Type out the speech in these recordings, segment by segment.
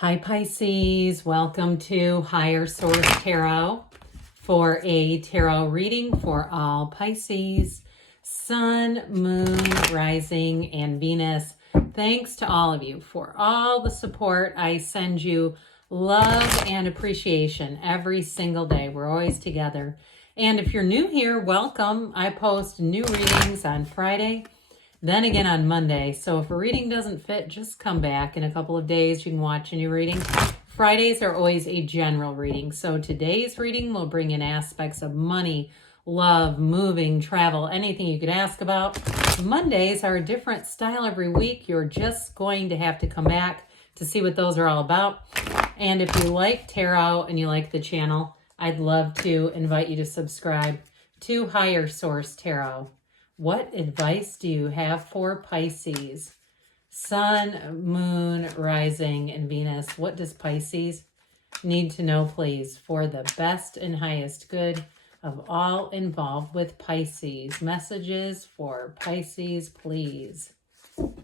Hi Pisces, welcome to Higher Source Tarot for a tarot reading for all Pisces, Sun, Moon, Rising, and Venus. Thanks to all of you for all the support. I send you love and appreciation every single day. We're always together. And if you're new here, welcome. I post new readings on Friday, then again on Monday. So if a reading doesn't fit, just come back in a couple of days. You can watch a new reading. Fridays are always a general reading. So today's reading will bring in aspects of money, love, moving, travel, anything you could ask about. Mondays are a different style every week. You're just going to have to come back to see what those are all about. And if you like tarot and you like the channel, I'd love to invite you to subscribe to Higher Source Tarot. What advice do you have for Pisces? Sun, Moon, Rising, and Venus. What does Pisces need to know, please, for the best and highest good of all involved with Pisces? Messages for Pisces, please. All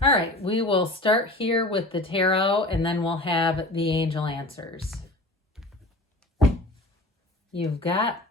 right, we will start here with the tarot, and then we'll have the angel answers. You've got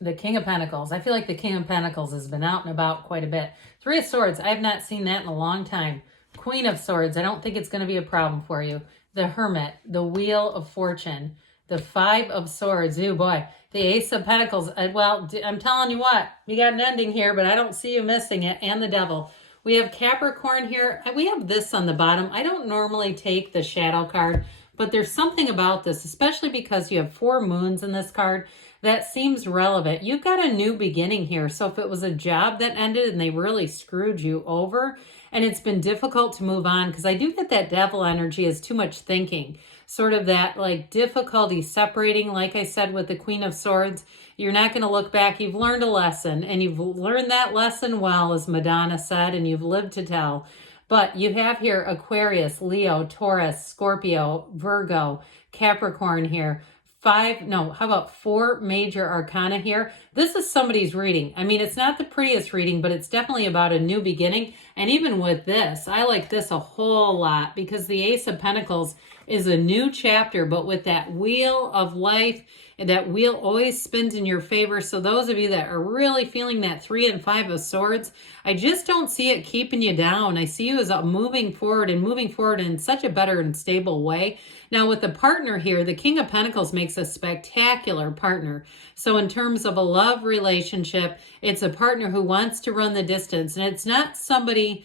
the King of Pentacles. I feel like the King of Pentacles has been out and about quite a bit. Three of Swords. I have not seen that in a long time. Queen of Swords. I don't think it's going to be a problem for you. The Hermit. The Wheel of Fortune. The Five of Swords. Oh boy. The Ace of Pentacles. Well, I'm telling you what. You got an ending here, but I don't see you missing it. And the Devil. We have Capricorn here. We have this on the bottom. I don't normally take the shadow card, but there's something about this, especially because you have 4 moons in this card, that seems relevant. You've got a new beginning here. So if it was a job that ended and they really screwed you over and it's been difficult to move on, because I do get that Devil energy as too much thinking, sort of that like difficulty separating. Like I said with the Queen of Swords, you're not going to look back. You've learned a lesson, and you've learned that lesson well, as Madonna said, and you've lived to tell. But you have here Aquarius, Leo, Taurus, Scorpio, Virgo, Capricorn here. How about 4 major arcana here? This is somebody's reading. I mean, it's not the prettiest reading, but it's definitely about a new beginning. And even with this, I like this a whole lot because the Ace of Pentacles is a new chapter, but with that wheel of life, and that wheel always spins in your favor. So those of you that are really feeling that 3 and 5 of Swords, I just don't see it keeping you down. I see you as moving forward in such a better and stable way. Now with the partner here, the King of Pentacles makes a spectacular partner. So in terms of a love relationship, it's a partner who wants to run the distance. And it's not somebody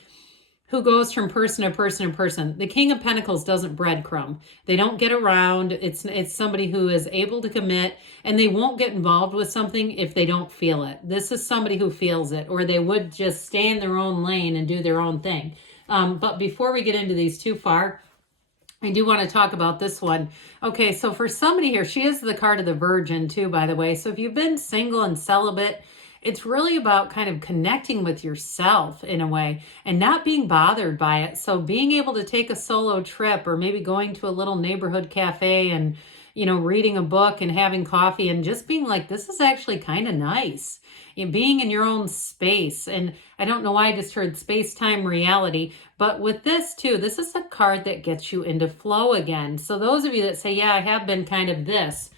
who goes from person to person to person. The King of Pentacles doesn't breadcrumb. They don't get around. It's somebody who is able to commit, and they won't get involved with something if they don't feel it. This is somebody who feels it, or they would just stay in their own lane and do their own thing. But before we get into these too far, I do want to talk about this one. Okay, so for somebody here, she is the card of the Virgin too, by the way. So if you've been single and celibate, it's really about kind of connecting with yourself in a way and not being bothered by it. So being able to take a solo trip, or maybe going to a little neighborhood cafe and, you know, reading a book and having coffee and just being like, this is actually kind of nice. Being in your own space. And I don't know why I just heard space-time reality, but with this too, this is a card that gets you into flow again. So those of you that say, yeah, I have been kind of this,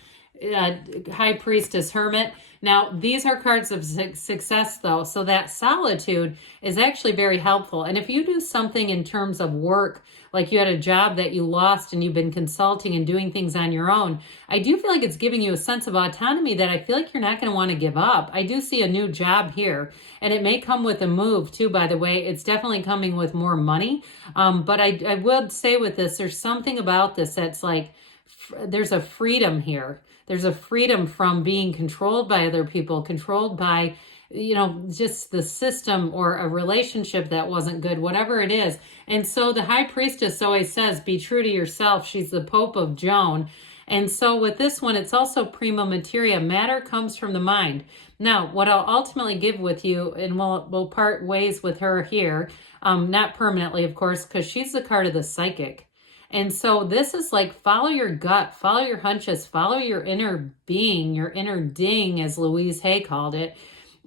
High Priestess, Hermit. Now, these are cards of success, though, so that solitude is actually very helpful. And if you do something in terms of work, like you had a job that you lost and you've been consulting and doing things on your own, I do feel like it's giving you a sense of autonomy that I feel like you're not going to want to give up. I do see a new job here, and it may come with a move, too, by the way. It's definitely coming with more money. But I would say with this, there's something about this that's like, there's a freedom here. There's a freedom from being controlled by other people, controlled by, you know, just the system or a relationship that wasn't good, whatever it is. And so the High Priestess always says, be true to yourself. She's the Pope of Joan. And so with this one, it's also prima materia. Matter comes from the mind. Now, what I'll ultimately give with you, and we'll part ways with her here, not permanently, of course, because she's the card of the psychic. And so this is like, follow your gut, follow your hunches, follow your inner being, your inner ding, as Louise Hay called it.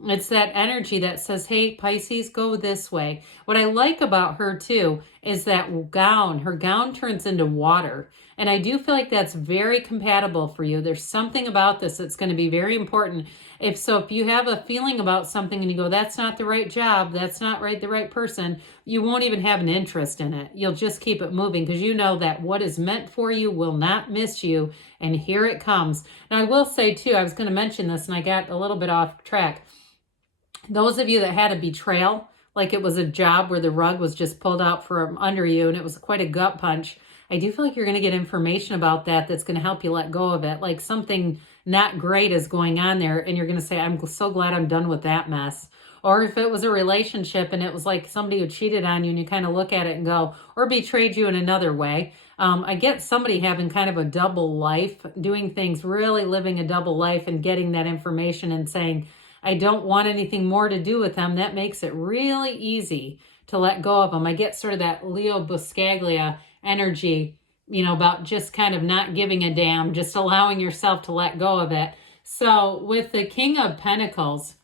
It's that energy that says, hey, Pisces, go this way. What I like about her too is that gown. Her gown turns into water. And I do feel like that's very compatible for you. There's something about this that's going to be very important. If you have a feeling about something and you go, that's not the right job, that's not the right person, you won't even have an interest in it. You'll just keep it moving because you know that what is meant for you will not miss you. And here it comes. Now, I will say too, I was going to mention this and I got a little bit off track. Those of you that had a betrayal, like it was a job where the rug was just pulled out from under you and it was quite a gut punch, I do feel like you're going to get information about that that's going to help you let go of it. Like something not great is going on there and you're going to say, I'm so glad I'm done with that mess. Or if it was a relationship and it was like somebody who cheated on you and you kind of look at it and go, or betrayed you in another way. I get somebody having kind of a double life, doing things, really living a double life and getting that information and saying, I don't want anything more to do with them. That makes it really easy to let go of them. I get sort of that Leo Buscaglia energy, about just kind of not giving a damn, just allowing yourself to let go of it. So with the King of Pentacles,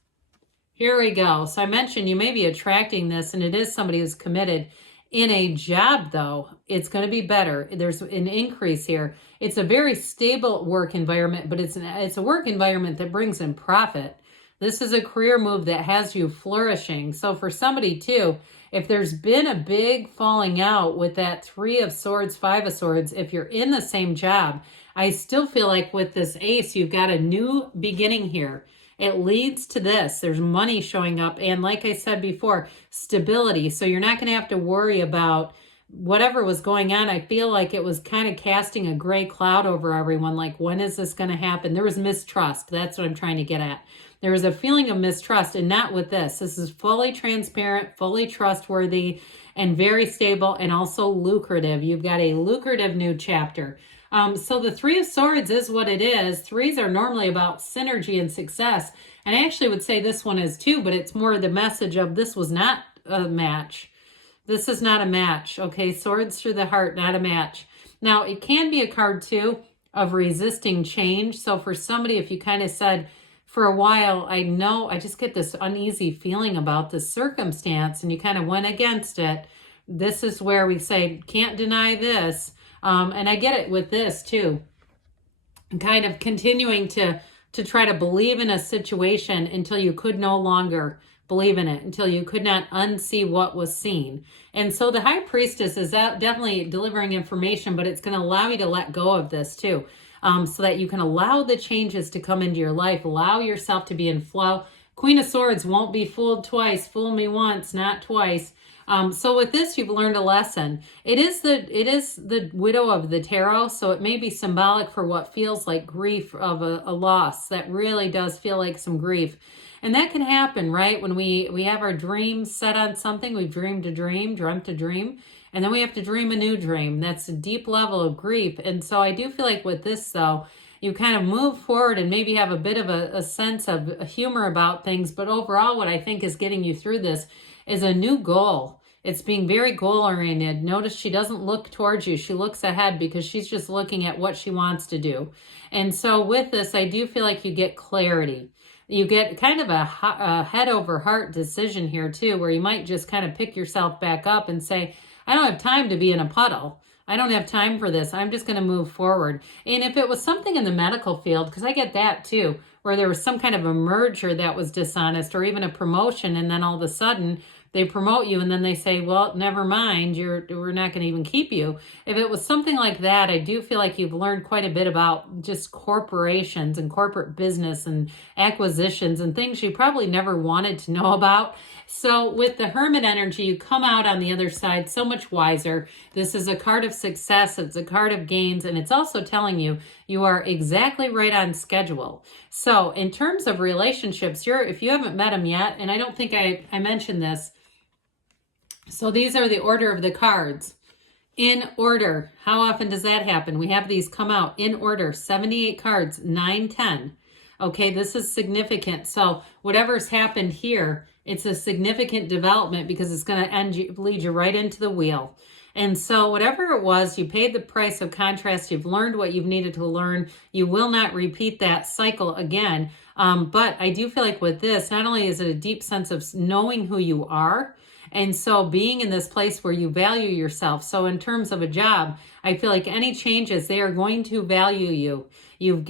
here we go. So I mentioned you may be attracting this, and it is somebody who's committed. In a job, though, it's going to be better. There's an increase here. It's a very stable work environment, but it's a work environment that brings in profit. This is a career move that has you flourishing. So for somebody too, if there's been a big falling out with that 3 of Swords, 5 of Swords, if you're in the same job, I still feel like with this Ace, you've got a new beginning here. It leads to this. There's money showing up. And like I said before, stability. So you're not going to have to worry about whatever was going on. I feel like it was kind of casting a gray cloud over everyone. Like, when is this going to happen? There was mistrust. That's what I'm trying to get at. There was a feeling of mistrust, and not with this. This is fully transparent, fully trustworthy, and very stable, and also lucrative. You've got a lucrative new chapter. So the 3 of Swords is what it is. 3s are normally about synergy and success. And I actually would say this one is too, but it's more the message of this was not a match. This is not a match. Okay, Swords through the heart, not a match. Now, it can be a card too of resisting change. So for somebody, if you kind of said, for a while, I just get this uneasy feeling about this circumstance, and you kind of went against it. This is where we say, can't deny this. And I get it with this too. Kind of continuing to try to believe in a situation until you could no longer believe in it, until you could not unsee what was seen. And so the High Priestess is definitely delivering information, but it's going to allow you to let go of this too. So that you can allow the changes to come into your life, allow yourself to be in flow. Queen of Swords won't be fooled twice. Fool me once, not twice. So with this, you've learned a lesson. It is the Widow of the Tarot, so it may be symbolic for what feels like grief of a loss. That really does feel like some grief. And that can happen, right? When we have our dreams set on something, we've dreamt a dream, and then we have to dream a new dream. That's a deep level of grief. And so I do feel like with this, though, you kind of move forward and maybe have a bit of a sense of humor about things. But overall, what I think is getting you through this is a new goal. It's being very goal-oriented. Notice she doesn't look towards you. She looks ahead because she's just looking at what she wants to do. And so with this, I do feel like you get clarity. You get kind of a head over heart decision here too, where you might just kind of pick yourself back up and say, I don't have time to be in a puddle. I don't have time for this. I'm just going to move forward. And if it was something in the medical field, because I get that too, where there was some kind of a merger that was dishonest or even a promotion, and then all of a sudden they promote you and then they say, well, never mind, we're not going to even keep you. If it was something like that, I do feel like you've learned quite a bit about just corporations and corporate business and acquisitions and things you probably never wanted to know about. So with the Hermit energy, you come out on the other side so much wiser. This is a card of success. It's a card of gains. And it's also telling you, you are exactly right on schedule. So in terms of relationships, if you haven't met them yet, and I don't think I mentioned this. So these are the order of the cards. In order. How often does that happen? We have these come out in order. 78 cards, 9, 10. Okay, this is significant. So whatever's happened here, it's a significant development because it's going to lead you right into the wheel. And so whatever it was, you paid the price of contrast. You've learned what you've needed to learn. You will not repeat that cycle again. But I do feel like with this, not only is it a deep sense of knowing who you are, and so being in this place where you value yourself. So in terms of a job, I feel like any changes, they are going to value you. You've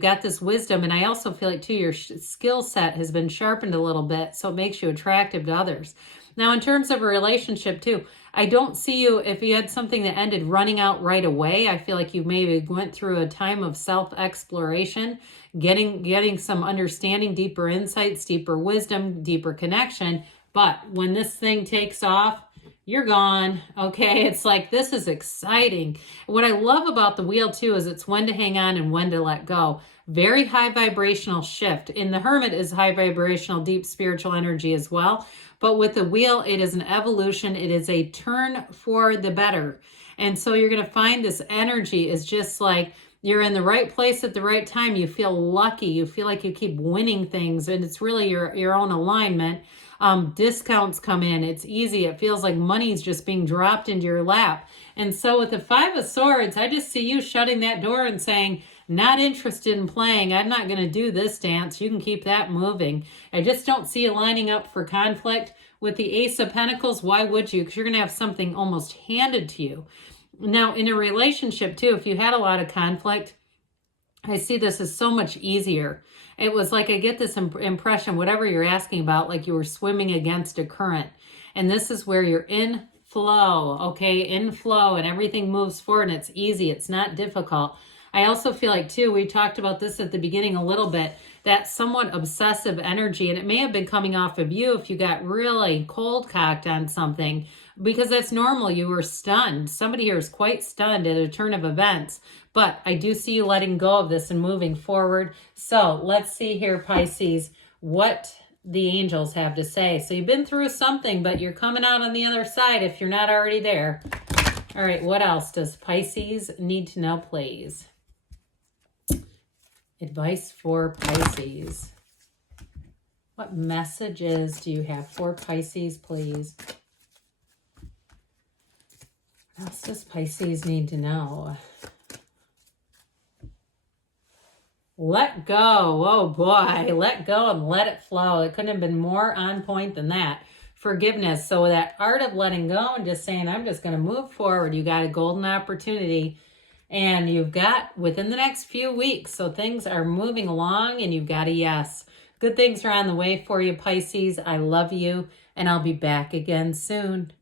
got this wisdom. And I also feel like too, your skill set has been sharpened a little bit. So it makes you attractive to others. Now, in terms of a relationship too, I don't see you, if you had something that ended, running out right away. I feel like you maybe went through a time of self-exploration, getting some understanding, deeper insights, deeper wisdom, deeper connection. But when this thing takes off, you're gone. Okay. It's like, this is exciting. What I love about the wheel too, is it's when to hang on and when to let go. Very high vibrational shift. And the Hermit is high vibrational, deep spiritual energy as well. But with the wheel, it is an evolution. It is a turn for the better. And so you're going to find this energy is just like, you're in the right place at the right time. You feel lucky. You feel like you keep winning things, and it's really your own alignment. Discounts come in. It's easy. It feels like money's just being dropped into your lap. And so with the Five of Swords, I just see you shutting that door and saying, not interested in playing. I'm not going to do this dance. You can keep that moving. I just don't see you lining up for conflict. With the Ace of Pentacles, why would you? Because you're going to have something almost handed to you. Now, in a relationship too, if you had a lot of conflict, I see this as so much easier. It was like, I get this impression, whatever you're asking about, like you were swimming against a current. And this is where you're in flow, okay? In flow, and everything moves forward, and it's easy. It's not difficult. I also feel like too, we talked about this at the beginning a little bit, that somewhat obsessive energy, and it may have been coming off of you if you got really cold cocked on something, because that's normal. You were stunned. Somebody here is quite stunned at a turn of events, but I do see you letting go of this and moving forward. So let's see here, Pisces, what the angels have to say. So you've been through something, but you're coming out on the other side if you're not already there. All right, what else does Pisces need to know, please? Advice for Pisces. What messages do you have for Pisces, please? What else does Pisces need to know? Let go. Oh boy, let go and let it flow. It couldn't have been more on point than that. Forgiveness. So that art of letting go and just saying, I'm just going to move forward. You got a golden opportunity. And you've got within the next few weeks. So things are moving along and you've got a yes. Good things are on the way for you, Pisces. I love you, and I'll be back again soon.